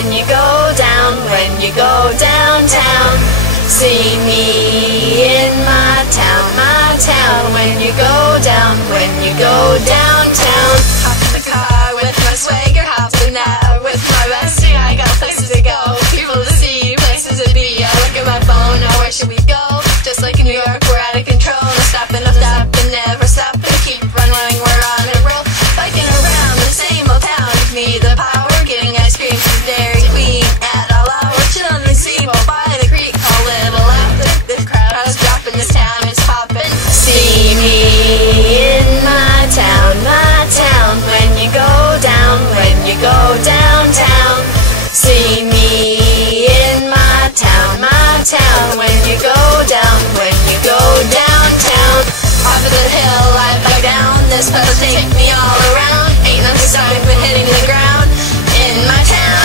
when you go down, when you go downtown. See me in my town, when you go down, when you go downtown. Hop in the car with my swagger, hop in that with my bestie. I got places to go, people to see, places to be. I look at my phone, now where should we go? Just like in New York, we're out of control. No stopping, never stopping. Keep running, we're on a roll. Biking around the same old town. Give me the power, getting ice cream from Dairy Queen at all hours. Chillin' in the steamboat by the creek, a little after. This crowd is dropping, this town is poppin'. See me in my town, when you go down, when you go downtown. See me in my town, when you go down, when you go downtown. Off of the hill, I back down. This pedal take me all around. Ain't nothing stopping me hitting the ground. In my town,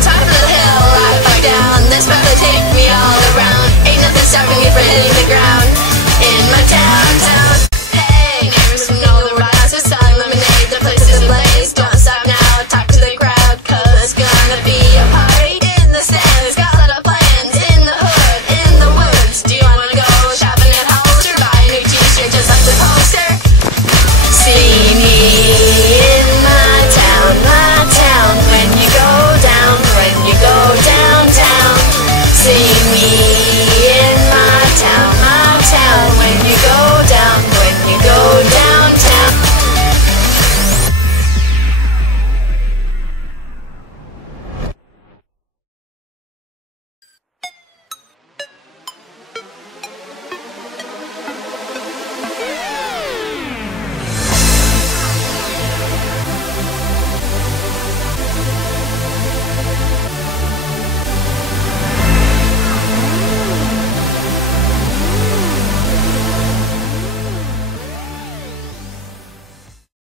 top of the hill, I back down. This pedal take me all around. Ain't nothing stopping me from hitting the ground. In my town. Hey, neighbors who know the rise, it's time lemonade. The place is ablaze. Don't stop now, talk to the crowd, 'cause it's gonna be a party in the stands. Got a lot of plans in the hood, in the woods. Do you wanna go shopping at Hollister? Buy a new t-shirt just like the poster. See me in my town, when you go down, when you go downtown. See